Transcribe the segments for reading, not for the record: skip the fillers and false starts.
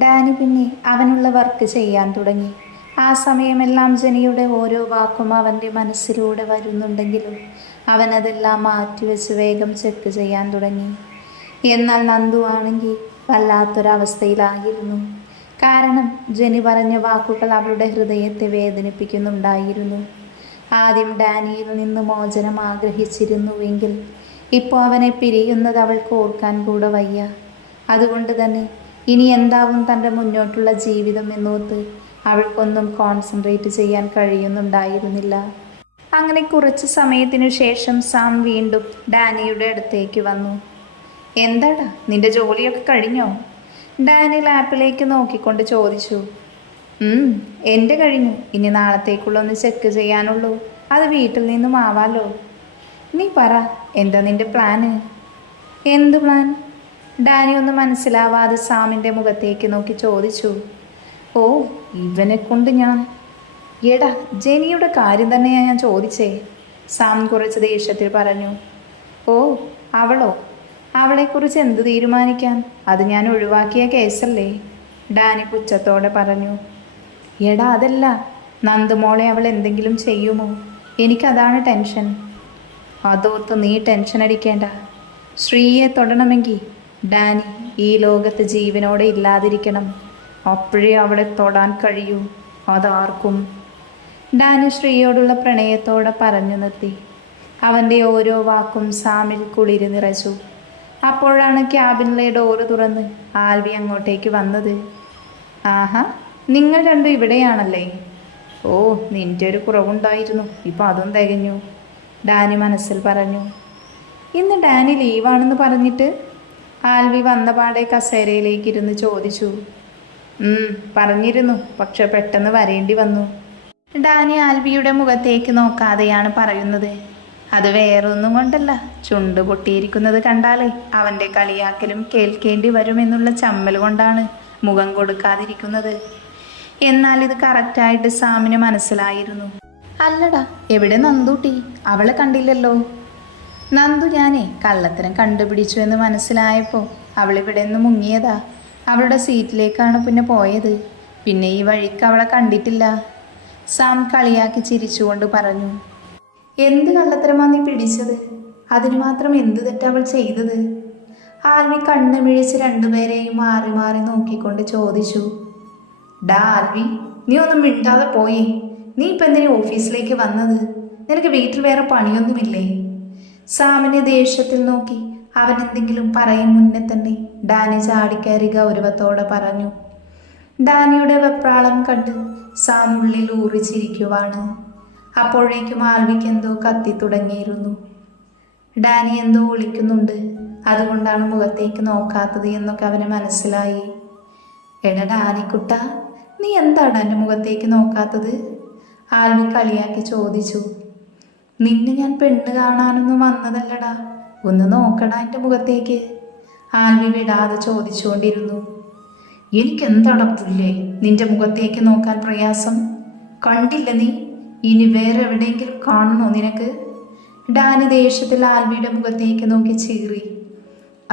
Dani പിന്നെ അവനുള്ള work ചെയ്യാൻ തുടങ്ങി. ആ സമയമെല്ലാം ജെനിയുടെ ഓരോ വാക്കും അവൻ്റെ മനസ്സിലൂടെ വരുന്നുണ്ടെങ്കിലും അവനതെല്ലാം മാറ്റിവെച്ച് വേഗം ചെക്ക് ചെയ്യാൻ തുടങ്ങി. എന്നാൽ നന്ദു ആണെങ്കിൽ വല്ലാത്തൊരവസ്ഥയിലായിരുന്നു. കാരണം ജെനി പറഞ്ഞ വാക്കുകൾ അവളുടെ ഹൃദയത്തെ വേദനിപ്പിക്കുന്നുണ്ടായിരുന്നു. ആദ്യം ഡാനിയിൽ നിന്ന് മോചനം ആഗ്രഹിച്ചിരുന്നുവെങ്കിൽ ഇപ്പോൾ അവനെ പിരിയുന്നത് അവൾക്ക് ഓർക്കാൻ കൂടെ വയ്യ. അതുകൊണ്ട് തന്നെ ഇനി എന്താവും തൻ്റെ മുന്നോട്ടുള്ള ജീവിതം എന്നോർത്ത് അവൾക്കൊന്നും കോൺസെൻട്രേറ്റ് ചെയ്യാൻ കഴിയുന്നുണ്ടായിരുന്നില്ല. അങ്ങനെ കുറച്ച് സമയത്തിനു ശേഷം സാം വീണ്ടും ഡാനിയുടെ അടുത്തേക്ക് വന്നു. എന്താടാ, നിന്റെ ജോലിയൊക്കെ കഴിഞ്ഞോ? ഡാനി ലാപ്പിലേക്ക് നോക്കിക്കൊണ്ട് ചോദിച്ചു. എൻ്റെ കഴിഞ്ഞു. ഇനി നാളത്തേക്കുള്ളൊന്ന് ചെക്ക് ചെയ്യാനുള്ളൂ. അത് വീട്ടിൽ നിന്നും ആവാലോ. നീ പറ, എന്താ നിന്റെ പ്ലാന്? എന്ത് പ്ലാൻ? ഡാനി ഒന്നും മനസ്സിലാവാതെ സാമിൻ്റെ മുഖത്തേക്ക് നോക്കി ചോദിച്ചു. ഓ, ഇവനെ കൊണ്ട് ഞാൻ... എടാ, ജെനിയുടെ കാര്യം തന്നെയാണ് ഞാൻ ചോദിച്ചേ. സാം കുറച്ച് ദേഷ്യത്തിൽ പറഞ്ഞു. ഓ, അവളോ? അവളെക്കുറിച്ച് എന്ത് തീരുമാനിക്കാൻ? അത് ഞാൻ ഒഴിവാക്കിയ കേസല്ലേ? ഡാനി പുച്ഛത്തോടെ പറഞ്ഞു. എടാ, അതല്ല, നന്ദുമോളെ അവൾ എന്തെങ്കിലും ചെയ്യുമോ? എനിക്കതാണ് ടെൻഷൻ. അതോർത്ത് നീ ടെൻഷൻ അടിക്കേണ്ട. ശ്രീയെ തൊടണമെങ്കിൽ ഡാനി ഈ ലോകത്ത് ജീവനോടെ ഇല്ലാതിരിക്കണം. അപ്പോഴേ അവളെ തൊടാൻ കഴിയൂ. അതാർക്കും. ഡാനി ശ്രീയോടുള്ള പ്രണയത്തോടെ പറഞ്ഞു നിർത്തി. അവൻ്റെ ഓരോ വാക്കും സാമിൽ കുളിര് നിറച്ചു. അപ്പോഴാണ് ക്യാബിനിലെ ഡോറ് തുറന്ന് ആൽവി അങ്ങോട്ടേക്ക് വന്നത്. ആഹാ, നിങ്ങൾ രണ്ടും ഇവിടെയാണല്ലേ? ഓ, നിൻ്റെ ഒരു കുറവുണ്ടായിരുന്നു, ഇപ്പം അതും തികഞ്ഞു, ഡാനി മനസ്സിൽ പറഞ്ഞു. ഇന്ന് ഡാനി ലീവാണെന്ന് പറഞ്ഞിട്ട്? ആൽവി വന്നപാടെ കസേരയിലേക്ക് ഇരുന്ന് ചോദിച്ചു. പറഞ്ഞിരുന്നു, പക്ഷെ പെട്ടെന്ന് വരേണ്ടി വന്നു. ഡാനി ആൽവിയുടെ മുഖത്തേക്ക് നോക്കാതെയാണ് പറയുന്നത്. അത് വേറൊന്നും കൊണ്ടല്ല, ചുണ്ട് പൊട്ടിയിരിക്കുന്നത് കണ്ടാലേ അവൻ്റെ കളിയാക്കലും കേൾക്കേണ്ടി വരുമെന്നുള്ള ചമ്മൽ കൊണ്ടാണ് മുഖം കൊടുക്കാതിരിക്കുന്നത്. എന്നാൽ ഇത് കറക്റ്റായിട്ട് സാമിന് മനസ്സിലായിരുന്നു. അല്ലടാ, എവിടെ നന്ദൂട്ടി? അവളെ കണ്ടില്ലല്ലോ. നന്ദു ഞാനേ കള്ളത്തരം കണ്ടുപിടിച്ചു എന്ന് മനസ്സിലായപ്പോൾ അവളിവിടെ നിന്ന് മുങ്ങിയതാ. അവളുടെ സീറ്റിലേക്കാണ് പിന്നെ പോയത്. പിന്നെ ഈ വഴിക്ക് അവളെ കണ്ടിട്ടില്ല. സാം കളിയാക്കി ചിരിച്ചുകൊണ്ട് പറഞ്ഞു. എന്ത് കള്ളത്തരമാണ് നീ പിടിച്ചത്? അതിന് മാത്രം എന്ത് തെറ്റാ അവൾ ചെയ്തത്? ആൽവി കണ്ണു മിഴിച്ച് രണ്ടുപേരെയും മാറി മാറി നോക്കിക്കൊണ്ട് ചോദിച്ചു. ഡാ ആൽവി, നീ ഒന്നും മിണ്ടാതെ പോയേ. നീ ഇപ്പം എന്തിനാ ഓഫീസിലേക്ക് വന്നത്? നിനക്ക് വീട്ടിൽ വേറെ പണിയൊന്നുമില്ലേ? സാമിനെ ദേഷ്യത്തിൽ നോക്കി അവൻ എന്തെങ്കിലും പറയും മുന്നേ തന്നെ ഡാനി ചാടിക്കയറി ഗൗരവത്തോടെ പറഞ്ഞു. ഡാനിയുടെ വെപ്രാളം കണ്ട് സാം ഉള്ളിൽ ഊറിച്ചിരിക്കുവാണ്. അപ്പോഴേക്കും ആൽവിക്ക് എന്തോ കത്തി തുടങ്ങിയിരുന്നു. ഡാനി എന്തോ ഒളിക്കുന്നുണ്ട്, അതുകൊണ്ടാണ് മുഖത്തേക്ക് നോക്കാത്തത് എന്നൊക്കെ അവന് മനസ്സിലായി. എടാ ഡാനിക്കുട്ട, നീ എന്താണ് എൻ്റെ മുഖത്തേക്ക് നോക്കാത്തത്? ആൽവി കളിയാക്കി ചോദിച്ചു. നിന്നെ ഞാൻ പെണ്ണ് കാണാനൊന്നും വന്നതല്ലടാ, ഒന്ന് നോക്കടാ എൻ്റെ മുഖത്തേക്ക്, ആൽവി വിടാതെ ചോദിച്ചുകൊണ്ടിരുന്നു. എനിക്കെന്താടാ പുല്ലേ നിന്റെ മുഖത്തേക്ക് നോക്കാൻ പ്രയാസം? കണ്ടില്ല നീ? ഇനി വേറെ എവിടെയെങ്കിലും കാണണോ നിനക്ക്? ഡാനി ദേഷ്യത്തിൽ ആൽവിയുടെ മുഖത്തേക്ക് നോക്കി ചീറി.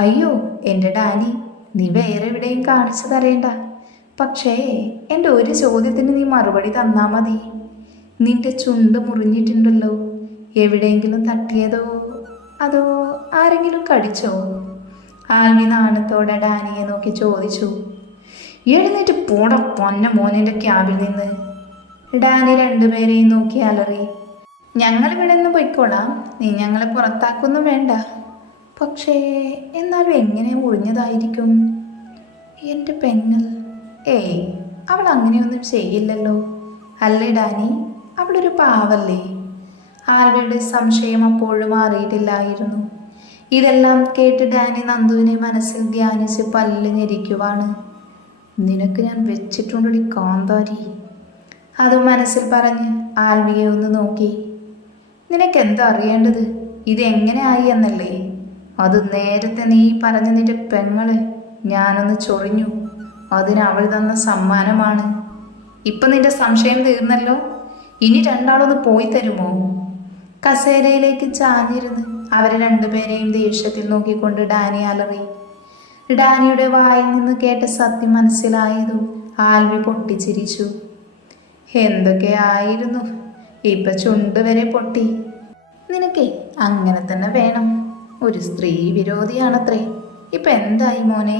അയ്യോ എൻ്റെ ഡാനി, നീ വേറെ എവിടെയും കാണിച്ചു തരേണ്ട. പക്ഷേ എൻ്റെ ഒരു ചോദ്യത്തിന് നീ മറുപടി തന്നാ മതി. നിന്റെ ചുണ്ട് മുറിഞ്ഞിട്ടുണ്ടല്ലോ, എവിടെയെങ്കിലും തട്ടിയതോ അതോ ആരെങ്കിലും കടിച്ചോ? ആൽവി നാണത്തോടെ ഡാനിയെ നോക്കി ചോദിച്ചു. എഴുന്നേറ്റ് പോട പൊന്ന മോനിൻ്റെ ക്യാബിൽ നിന്ന്. ഡാനി രണ്ടുപേരെയും നോക്കി അലറി. ഞങ്ങളിവിടെ നിന്ന് പൊയ്ക്കോളാം, നീ ഞങ്ങളെ പുറത്താക്കൊന്നും വേണ്ട. പക്ഷേ എന്നാലും എങ്ങനെ മുറിഞ്ഞതായിരിക്കും? എൻ്റെ പെങ്ങൾ? ഏയ്, അവൾ അങ്ങനെയൊന്നും ചെയ്യില്ലല്ലോ. അല്ലേ ഡാനി, അവളൊരു പാവല്ലേ? ആൽവിയുടെ സംശയം അപ്പോഴും മാറിയിട്ടില്ലായിരുന്നു. ഇതെല്ലാം കേട്ട് ഡാനി നന്ദുവിനെ മനസ്സിൽ ധ്യാനിച്ച് പല്ല് ഞെരിക്കുവാണ്. നിനക്ക് ഞാൻ വെച്ചിട്ടുണ്ടടി കാന്താരി, അതും മനസ്സിൽ പറഞ്ഞ് ആൽവിയെ ഒന്ന് നോക്കി. നിനക്കെന്താ അറിയേണ്ടത്? ഇതെങ്ങനെ ആയി എന്നല്ലേ? അത് നേരത്തെ നീ പറഞ്ഞ നിന്റെ പെങ്ങളെ ഞാനൊന്ന് ചൊറിഞ്ഞു, അതിന് അവൾ തന്ന സമ്മാനമാണ്. ഇപ്പം നിന്റെ സംശയം തീർന്നല്ലോ. ഇനി രണ്ടാളൊന്ന് പോയി തരുമോ? കസേരയിലേക്ക് ചാഞ്ഞിരുന്ന് അവരെ രണ്ടുപേരെയും ദേഷ്യത്തിൽ നോക്കിക്കൊണ്ട് ഡാനി അലറി. ഡാനിയുടെ വായിൽ നിന്ന് കേട്ട സത്യം മനസ്സിലായതും ആൽവി പൊട്ടിച്ചിരിച്ചു. എന്തൊക്കെയായിരുന്നു, ഇപ്പൊ ചുണ്ട് വരെ പൊട്ടി. നിനക്കേ അങ്ങനെ തന്നെ വേണം. ഒരു സ്ത്രീ വിരോധിയാണത്രേ. ഇപ്പൊ എന്തായി മോനെ?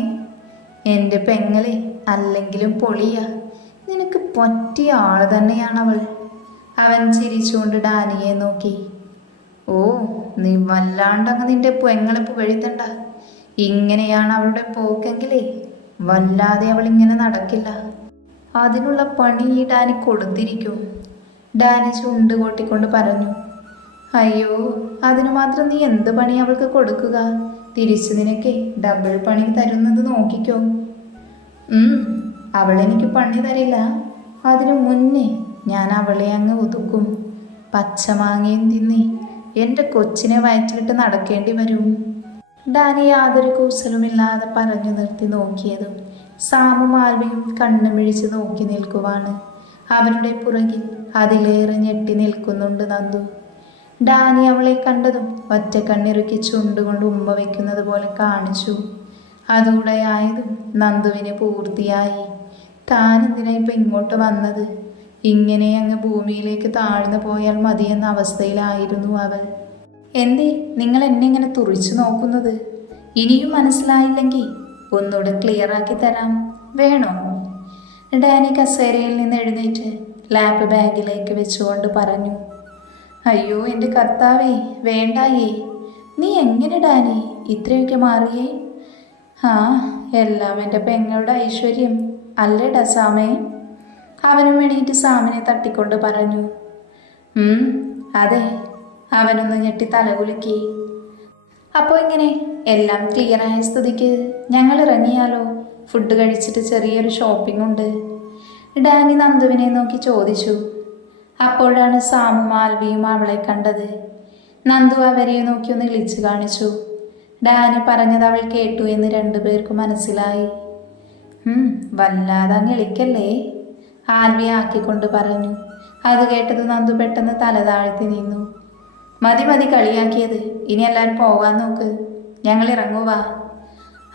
എൻ്റെ പെങ്ങളെ അല്ലെങ്കിലും പൊളിയ. നിനക്ക് പറ്റിയ ആള് തന്നെയാണവൾ. അവൻ ചിരിച്ചുകൊണ്ട് ഡാനിയെ നോക്കി. ഓ, നീ വല്ലാണ്ടങ്ങ് നിന്റെ പെങ്ങളെ പുകഴ്ത്തണ്ട. ഇങ്ങനെയാണ് അവളുടെ പോക്കെങ്കിലേ വല്ലാതെ അവൾ ഇങ്ങനെ നടക്കില്ല. അതിനുള്ള പണി ഈ ഡാനി കൊടുത്തിരിക്കും. ഡാനി ചുണ്ട് കൊട്ടിക്കൊണ്ട് പറഞ്ഞു. അയ്യോ, അതിനു മാത്രം നീ എന്ത് പണി അവൾക്ക് കൊടുക്കുക? തിരിച്ചു നിനക്കേ ഡബിൾ പണി തരുന്നത് നോക്കിക്കോ. അവളെനിക്ക് പണി തരില്ല. അതിനു മുന്നേ ഞാൻ അവളെ അങ്ങ് ഒതുക്കും. പച്ചമാങ്ങയും തിന്നി എൻ്റെ കൊച്ചിനെ വയറ്റിലിട്ട് നടക്കേണ്ടി വരും. ഡാനി യാതൊരു കൂസലുമില്ലാതെ പറഞ്ഞു നിർത്തി നോക്കിയതും സാമും ആൽവിയും കണ്ണു മിഴിച്ച് നോക്കി നിൽക്കുവാണ്. അവരുടെ പുറകിൽ അതിലേറെ ഞെട്ടി നിൽക്കുന്നുണ്ട് നന്ദു. ഡാനി അവളെ കണ്ടതും ഒറ്റ കണ്ണിറുക്കി ചുണ്ടുകൊണ്ട് ഉമ്മ വയ്ക്കുന്നത് പോലെ കാണിച്ചു. അതൂടെയായതും നന്ദുവിന് പൂർത്തിയായി. താനെന്തിനാ ഇപ്പം ഇങ്ങോട്ട് വന്നത്? ഇങ്ങനെ അങ്ങ് ഭൂമിയിലേക്ക് താഴ്ന്നു പോയാൽ മതിയെന്ന അവസ്ഥയിലായിരുന്നു അവൾ. എന്തേ നിങ്ങൾ എന്നെ ഇങ്ങനെ തുറിച്ചു നോക്കുന്നത്? ഇനിയും മനസ്സിലായില്ലെങ്കിൽ ഒന്നുകൂടെ ക്ലിയറാക്കി തരാം, വേണോ? ഡാനി കസേരയിൽ നിന്ന് എഴുന്നേറ്റ് ലാപ്പ് ബാഗിലേക്ക് വെച്ചുകൊണ്ട് പറഞ്ഞു. അയ്യോ എൻ്റെ കർത്താവേ, വേണ്ടായേ. നീ എങ്ങനെ ഡാനി ഇത്രയൊക്കെ മാറിയേ? ആ, എല്ലാം എൻ്റെ പെങ്ങളുടെ ഐശ്വര്യം അല്ലേടാ സാമേ? അവനും എണീറ്റ് സാമിനെ തട്ടിക്കൊണ്ട് പറഞ്ഞു. അതെ. അവനൊന്ന് ഞെട്ടി തലകുലുക്കി. അപ്പോൾ ഇങ്ങനെ എല്ലാം ക്ലിയറായ സ്ഥിതിക്ക് ഞങ്ങൾ ഇറങ്ങിയാലോ? ഫുഡ് കഴിച്ചിട്ട് ചെറിയൊരു ഷോപ്പിംഗ് ഉണ്ട്. ഡാനി നന്ദുവിനെ നോക്കി ചോദിച്ചു. അപ്പോഴാണ് സാമും ആൽവിയും അവളെ കണ്ടത്. നന്ദു അവരെ നോക്കി ഒന്ന് ഇളിച്ചു കാണിച്ചു. ഡാനി പറഞ്ഞത് അവൾ കേട്ടു എന്ന് രണ്ടുപേർക്കും മനസ്സിലായി. വല്ലാതെ അങ്ങ് ഇളിക്കല്ലേ, ആൽവി ആക്കിക്കൊണ്ട് പറഞ്ഞു. അത് കേട്ടത് നന്ദു പെട്ടെന്ന് തല താഴ്ത്തി നിന്നു. മതി മതി കളിയാക്കിയത്, ഇനി എല്ലാവരും പോകാൻ നോക്ക്, ഞങ്ങൾ ഇറങ്ങുവാ.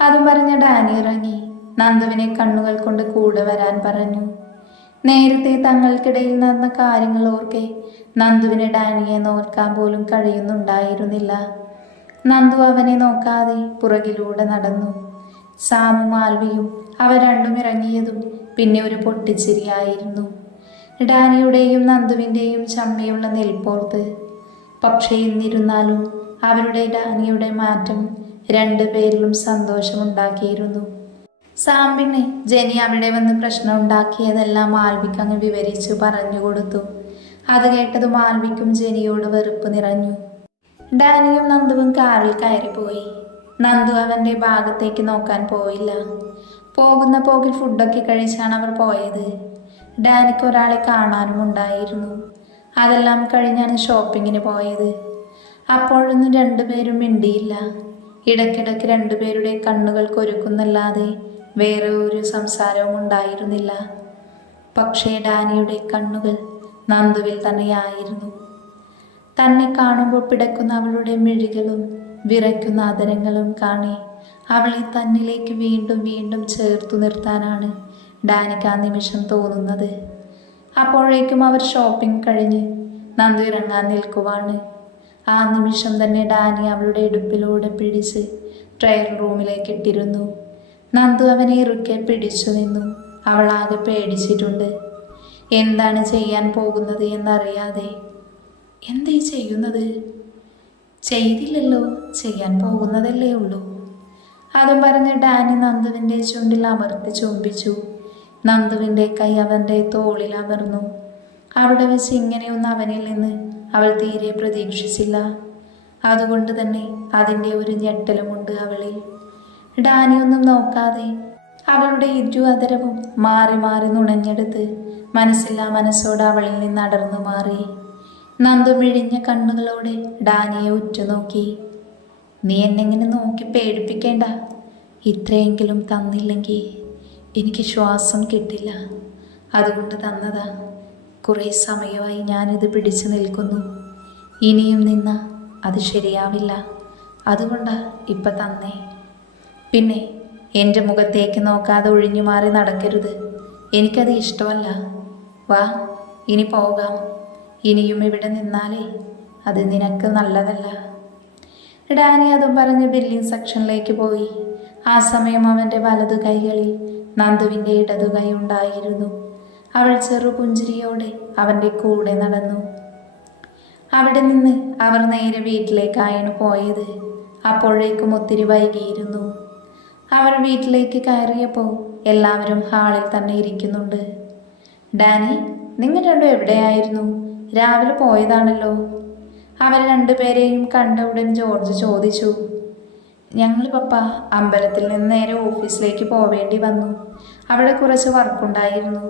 അതും പറഞ്ഞ ഡാനി ഇറങ്ങി. നന്ദുവിനെ കണ്ണുകൾ കൊണ്ട് കൂടെ വരാൻ പറഞ്ഞു. നേരത്തെ തങ്ങൾക്കിടയിൽ നടന്ന കാര്യങ്ങൾ ഓർക്കെ നന്ദുവിന് ഡാനിയെ നോക്കാൻ പോലും കഴിയുന്നുണ്ടായിരുന്നില്ല. നന്ദു അവനെ നോക്കാതെ പുറകിലൂടെ നടന്നു. സാമും ആൽവിയും അവർ രണ്ടും ഇറങ്ങിയതും പിന്നെ ഒരു പൊട്ടിച്ചിരിയായിരുന്നു. ഡാനിയുടെയും നന്ദുവിൻ്റെയും ചമ്മയുള്ള നിൽപ്പോർത്ത്. പക്ഷേ എന്നിരുന്നാലും അവരുടെ ഡാനിയുടെ മാറ്റം രണ്ടുപേരിലും സന്തോഷമുണ്ടാക്കിയിരുന്നു. സാം പിന്നെ ജെനി അവിടെ വന്ന് പ്രശ്നം ഉണ്ടാക്കിയതെല്ലാം ആൽവിക്ക് അങ്ങ് വിവരിച്ചു പറഞ്ഞു കൊടുത്തു. അത് കേട്ടതും ആൽവിക്കും ജെനിയോട് വെറുപ്പ് നിറഞ്ഞു. ഡാനിയും നന്ദുവും കാറിൽ കയറിപ്പോയി. നന്ദു അവൻ്റെ ഭാഗത്തേക്ക് നോക്കാൻ പോയില്ല. പോകുന്ന പോകിൽ ഫുഡൊക്കെ കഴിച്ചാണ് അവർ പോയത്. ഡാനിക്ക് ഒരാളെ കാണാനും ഉണ്ടായിരുന്നു. അതെല്ലാം കഴിഞ്ഞാണ് ഷോപ്പിങ്ങിന് പോയത്. അപ്പോഴൊന്നും രണ്ടുപേരും മിണ്ടിയില്ല. ഇടയ്ക്കിടയ്ക്ക് രണ്ടുപേരുടെ കണ്ണുകൾ കൊരുക്കുന്നല്ലാതെ വേറെ ഒരു സംസാരവും ഉണ്ടായിരുന്നില്ല. പക്ഷേ ഡാനിയുടെ കണ്ണുകൾ നന്ദുവിൽ തന്നെയായിരുന്നു. തന്നെ കാണുമ്പോൾ പിടക്കുന്ന അവളുടെ മിഴികളും വിറയ്ക്കുന്ന ആദരങ്ങളും കാണി അവളെ തന്നിലേക്ക് വീണ്ടും വീണ്ടും ചേർത്തു നിർത്താനാണ് ഡാനിക്ക് ആ നിമിഷം തോന്നുന്നത്. അപ്പോഴേക്കും അവർ ഷോപ്പിംഗ് കഴിഞ്ഞ് നന്ദു ഇറങ്ങാൻ നിൽക്കുവാണ്. ആ നിമിഷം തന്നെ ഡാനി അവളുടെ ഇടുപ്പിലൂടെ പിടിച്ച് ട്രയൽ റൂമിലേക്ക് ഇട്ടിരുന്നു. നന്ദു അവനെ ഇറുക്കെ പിടിച്ചു നിന്നു. അവളാകെ പേടിച്ചിട്ടുണ്ട്. എന്താണ് ചെയ്യാൻ പോകുന്നത് എന്നറിയാതെ. എന്തേ ചെയ്യുന്നത്? ചെയ്തില്ലല്ലോ, ചെയ്യാൻ പോകുന്നതല്ലേ ഉള്ളൂ. അതും പറഞ്ഞ് ഡാനി നന്ദുവിൻ്റെ ചുണ്ടിൽ അമർത്തി ചുംബിച്ചു. നന്ദുവിൻ്റെ കൈ അവൻ്റെ തോളിൽ അമർന്നു. അവിടെ വെച്ച് ഇങ്ങനെയൊന്നും അവനിൽ നിന്ന് അവൾ തീരെ പ്രതീക്ഷിച്ചില്ല. അതുകൊണ്ട് തന്നെ അതിൻ്റെ ഒരു ഞെട്ടലുമുണ്ട് അവളിൽ. ഡാനിയൊന്നും നോക്കാതെ അവളുടെ ഇരു അതരവും മാറി മാറി നുണഞ്ഞെടുത്ത് മനസ്സില്ലാ മനസ്സോടെ അവളിൽ നിന്ന് അടർന്നു മാറി. നന്ദു മിഴിഞ്ഞ കണ്ണുകളോടെ ഡാനിയെ ഉറ്റുനോക്കി. നീ എന്നെങ്ങനെ നോക്കി പേടിപ്പിക്കേണ്ട. ഇത്രയെങ്കിലും തന്നില്ലെങ്കിൽ എനിക്ക് ശ്വാസം കിട്ടില്ല. അതുകൊണ്ട് തന്നതാ. കുറേ സമയമായി ഞാനിത് പിടിച്ചു നിൽക്കുന്നു. ഇനിയും നിന്ന അത് ശരിയാവില്ല. അതുകൊണ്ടാ ഇപ്പം തന്നേ. പിന്നെ എൻ്റെ മുഖത്തേക്ക് നോക്കാതെ ഒഴിഞ്ഞു മാറി നടക്കരുത്. എനിക്കത് ഇഷ്ടമല്ല. വാ, ഇനി പോകാം. ഇനിയും ഇവിടെ നിന്നാലേ അത് നിനക്ക് നല്ലതല്ല. ഡാനി അതും പറഞ്ഞ് ബില്ലിംഗ് സെക്ഷനിലേക്ക് പോയി. ആ സമയം അവൻ്റെ വലതു കൈകളിൽ നന്ദുവിൻ്റെ ഇടതു കൈ ഉണ്ടായിരുന്നു. അവൾ ചെറുപുഞ്ചിരിയോടെ അവൻ്റെ കൂടെ നടന്നു. അവിടെ നിന്ന് അവർ നേരെ വീട്ടിലേക്കായാണ് പോയത്. അപ്പോഴേക്കും ഒത്തിരി വൈകിയിരുന്നു. അവർ വീട്ടിലേക്ക് കയറിയപ്പോൾ എല്ലാവരും ഹാളിൽ തന്നെ ഇരിക്കുന്നുണ്ട്. ഡാനി, നിങ്ങൾ രണ്ടും എവിടെയായിരുന്നു? രാവിലെ പോയതാണല്ലോ. അവർ രണ്ടുപേരെയും കണ്ട ഉടൻ ജോർജ് ചോദിച്ചു. ഞങ്ങൾ പപ്പ അമ്പലത്തിൽ നിന്ന് നേരെ ഓഫീസിലേക്ക് പോവേണ്ടി വന്നു. അവിടെ കുറച്ച് വർക്കുണ്ടായിരുന്നു.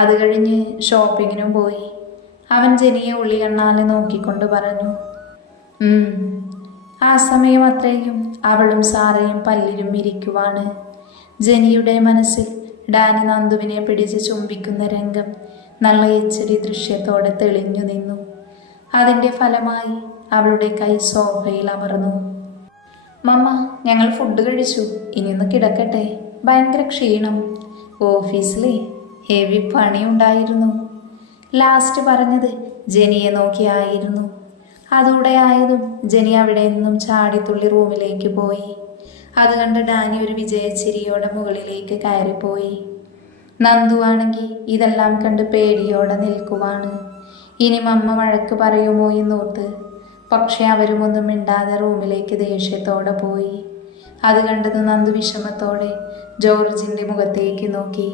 അത് കഴിഞ്ഞ് ഷോപ്പിങ്ങിനും പോയി. അവൻ ജെനിയെ ഉള്ളി കണ്ണാലെ നോക്കിക്കൊണ്ട് പറഞ്ഞു. ആ സമയം അത്രയും അവളും സാറയും പല്ലിലും ഇരിക്കുവാണ്. ജെനിയുടെ മനസ്സിൽ ഡാനി നന്ദുവിനെ പിടിച്ച് ചുംബിക്കുന്ന രംഗം നല്ല HD ദൃശ്യത്തോടെ തെളിഞ്ഞു നിന്നു. അതിൻ്റെ ഫലമായി അവളുടെ കൈ സോഫയിൽ അമർന്നു. മമ്മ, ഞങ്ങൾ ഫുഡ് കഴിച്ചു. ഇനിയൊന്ന് കിടക്കട്ടെ. ഭയങ്കര ക്ഷീണം. ഓഫീസിലെ ഹെവി പണിയുണ്ടായിരുന്നു. ലാസ്റ്റ് പറഞ്ഞത് ജെനിയെ നോക്കിയായിരുന്നു. അതോടെ ആയതും ജെനി അവിടെ നിന്നും ചാടിത്തുള്ളി റൂമിലേക്ക് പോയി. അത് കണ്ട് ഡാനി ഒരു വിജയച്ചിരിയോടെ മുകളിലേക്ക് കയറിപ്പോയി. നന്ദു ആണെങ്കിൽ ഇതെല്ലാം കണ്ട് പേടിയോടെ നിൽക്കുവാണ്. ഇനി മമ്മ വഴക്ക് പറയുമോ എന്നോർത്ത്. പക്ഷെ അവരുമൊന്നും മിണ്ടാതെ റൂമിലേക്ക് ദേഷ്യത്തോടെ പോയി. അത് കണ്ടത് നന്ദു വിഷമത്തോടെ ജോർജിൻ്റെ മുഖത്തേക്ക് നോക്കി.